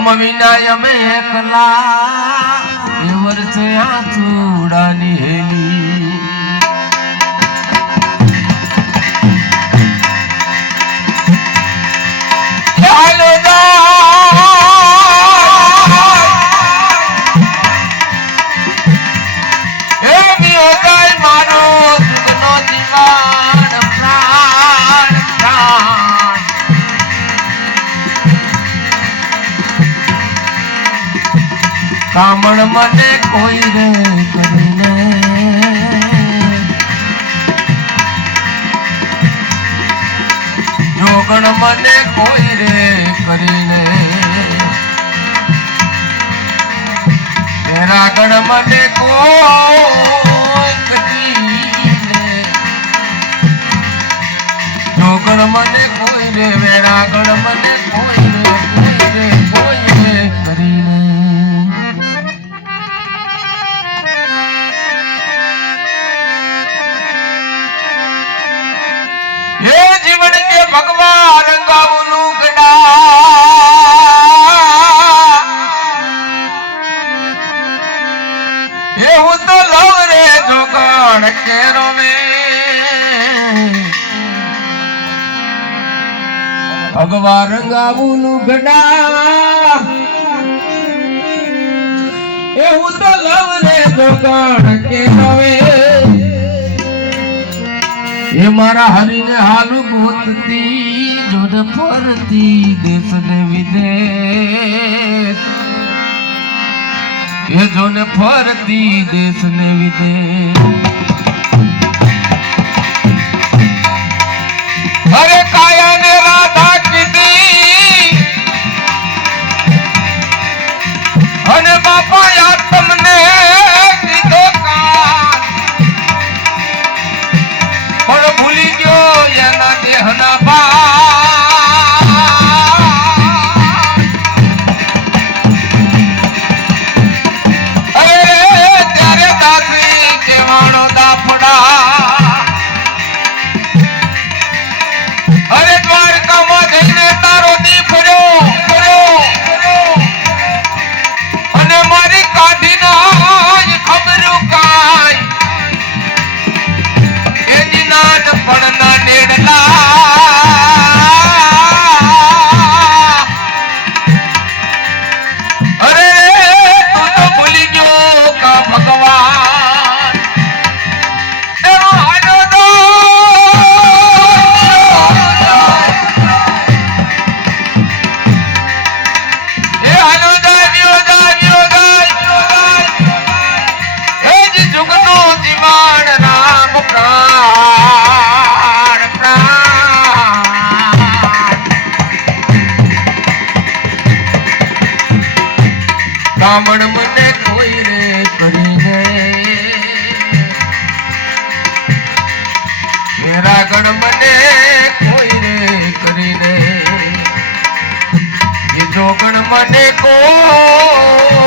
તમ વિના અમે એકલા એ વર્ષે આ ચૂડાની હેલી ચાલો કામણ મને કોઈ રે કરીને જોગણ મને કોઈ રે કરીને રાગણ મને કોઈ કરીને જોગણ મને કોઈ રે વેરાગણ મને કોઈ રે કરીને जीवन के भगवान गाउलू गड़ा ये हूँ तो लव रे जोगण केरो में भगवान गाउलू गड़ा ये हूँ तो लव रे जोगण केरो में ये मारा हरि ने हालू गोतती जोद फरती देश ने विदेश ये जो ने फरती देश ने विदेश अरे काया ने राधा की दी अरे बापा यार तुमने भूली गयो एना देहना बा अरे त्यारे दासी केवाणो दाफड़ा अरे द्वारका में जईने तारो दी फर्यो अने मारी काढी ना खबरू काई पड़ना नेड़ला अरे तू तो भूली गयो का भगवान तेरो आजो दो ये आलो दादियो हे जी जुगनो जीवान राम प्राण कामण मने कोई रे करीने मेरा गण मने कोई रे करीने ये जो गण मने को